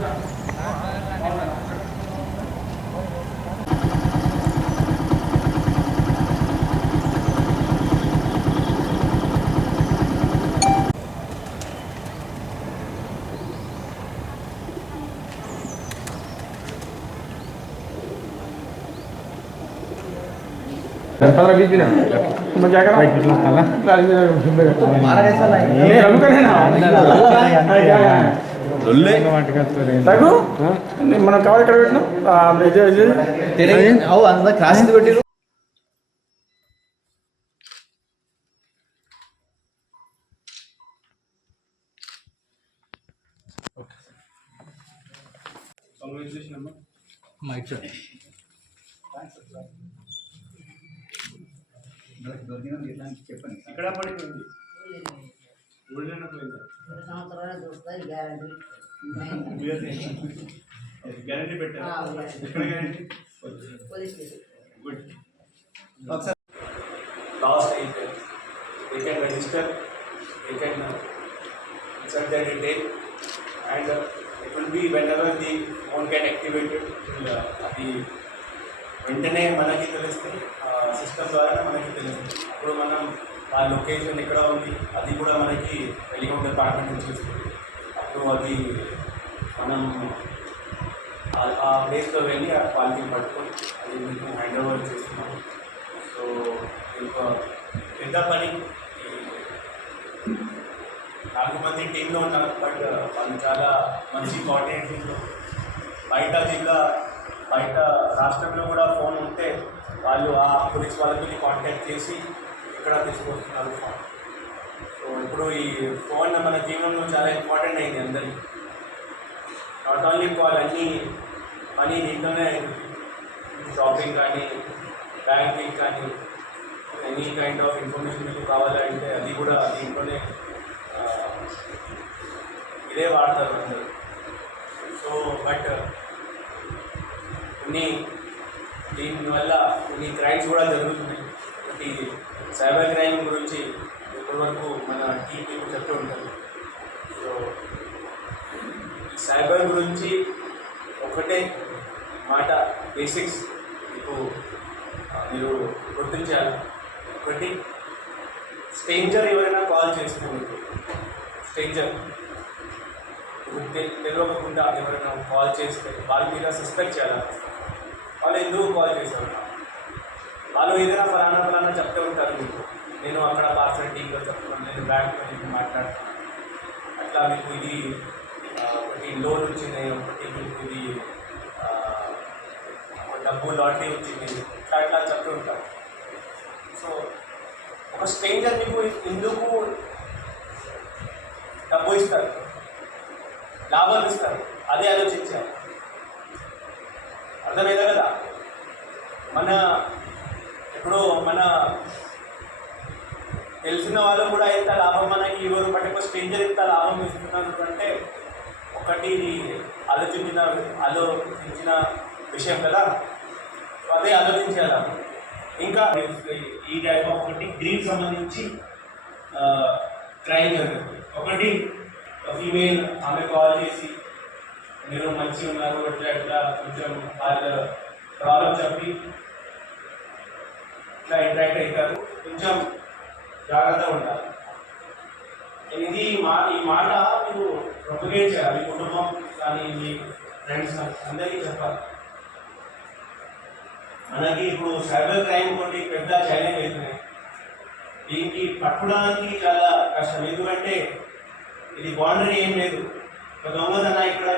15 20 दिन मैं क्या कर रहा हूँ मन कवर ఇక్కడ పెట్టినా అవు అంద క్లాస్ పెట్టి కాంగ్రాచులేషన్ అమ్మా మైక్ సార్ దొరికిన చెప్పండి ఇక్కడ పడిపోయింది గ్యారంటీ పెట్టారు good last you can register, you can insert their detail, and it will be whenever the phone can activate it, అది వెంటనే మనకి తెలుస్తుంది సిస్టమ్ ద్వారా మనకి తెలుస్తుంది. అప్పుడు మనం ఆ లొకేషన్ ఎక్కడ ఉంది అది కూడా మనకి టెలికాం డిపార్ట్మెంట్ నుంచి వస్తుంది. అప్పుడు అది మనం ఆ ప్లేస్లో వెళ్ళి ఆ క్వాలిటీ పట్టుకొని అది మీకు హ్యాండ్ ఓవర్ చేస్తున్నాం. సో ఇంకా పెద్ద పని 4 మంది టీంలో ఉన్నారు. బట్ వాళ్ళు చాలా మంచి కోఆర్డినేటింగ్లో బయట జిల్లా బయట రాష్ట్రంలో కూడా ఫోన్ ఉంటే వాళ్ళు ఆ పోలీస్ వాళ్ళకి కాంటాక్ట్ చేసి ఇక్కడ తీసుకొస్తున్నారు ఫోన్. సో ఇప్పుడు ఈ ఫోన్ మన జీవనంలో చాలా ఇంపార్టెంట్ అయింది అందరికీ. నాట్ ఓన్లీ కాల్, అన్నీ పని దీంట్లోనే షాపింగ్ కానీ బ్యాంకింగ్ కానీ ఎనీ కైండ్ ఆఫ్ ఇన్ఫర్మేషన్ మీకు కావాలంటే అది కూడా దీంట్లోనే ఇదే వాడతారు అందరూ. సో బట్ దీనివల్ల కొన్ని క్రైమ్స్ కూడా జరుగుతున్నాయి. ఒకటి సైబర్ క్రైమ్ గురించి ఇప్పటివరకు మన టీం మీకు చెప్తూ ఉంటారు. సో సైబర్ గురించి ఒకటే మాట బేసిక్స్ మీకు మీరు గుర్తించాలి. ఒకటి, స్ట్రేంజర్ ఎవరైనా కాల్ చేస్తున్నారు, స్ట్రేంజర్ తెలియకుండా ఎవరైనా కాల్ చేస్తే వాళ్ళ మీద సస్పెక్ట్ చేయాలి. వాళ్ళు ఎందుకు కాల్ చేశారు, వాళ్ళు ఏదైనా ఫలానా చెప్తూ ఉంటారు మీకు, నేను అక్కడ పార్సల్ టీంలో చెప్తున్నాను, నేను బ్యాంక్లో నేను మాట్లాడుతున్నాను, అట్లా మీకు ఇది ఒకటి లోన్ వచ్చింది, ఒకటి మీకు ఇది డబ్బు లాటరీ వచ్చింది, అట్లా చెప్తూ ఉంటారు. సో ఒక స్ట్రేంజర్ మీకు ఎందుకు డబ్బు ఇస్తారు, లాభాలు ఇస్తారు, అదే ఆలోచించాలి. అర్థమైందా కదా? ఇప్పుడు మన తెలిసిన వాళ్ళు కూడా ఎంత లాభం మనకి ఇవ్వరు, బట్ ఒక స్ట్రేంజర్ ఎంత లాభం ఇస్తున్నారు అంటే ఒకటి ఆలోచించిన విషయం కదా. అదే ఆలోచించాలి. ఇంకా ఈ టైప్ ఆఫ్ ఒకటి గ్రీన్ సంబంధించి క్రైమ్ జరుగుతుంది. ఒకటి ఫీమేల్ ఆమె కాల్ చేసి మీరు మంచిగా ఉన్నారు ఎట్లా కొంచెం వాళ్ళ ప్రాబ్లం చెప్పి ఇట్లా ఇంటరాక్ట్ అవుతారు. కొంచెం జాగ్రత్తగా ఉండాలి. ఇది ఈ మాట మీరు ప్రొపగేట్ చేయాలి. మీ కుటుంబం కానీ మీ ఫ్రెండ్స్ అందరికీ చెప్పాలి. మనకి ఇప్పుడు సైబర్ క్రైమ్ కొన్ని పెద్ద ఛాలెంజ్ అవుతున్నాయి. దీనికి పట్టుకోవడానికి చాలా కష్టం. ఎందుకంటే ఇది బౌండరీ ఏం లేదు. ఒక దొంగతన ఇక్కడ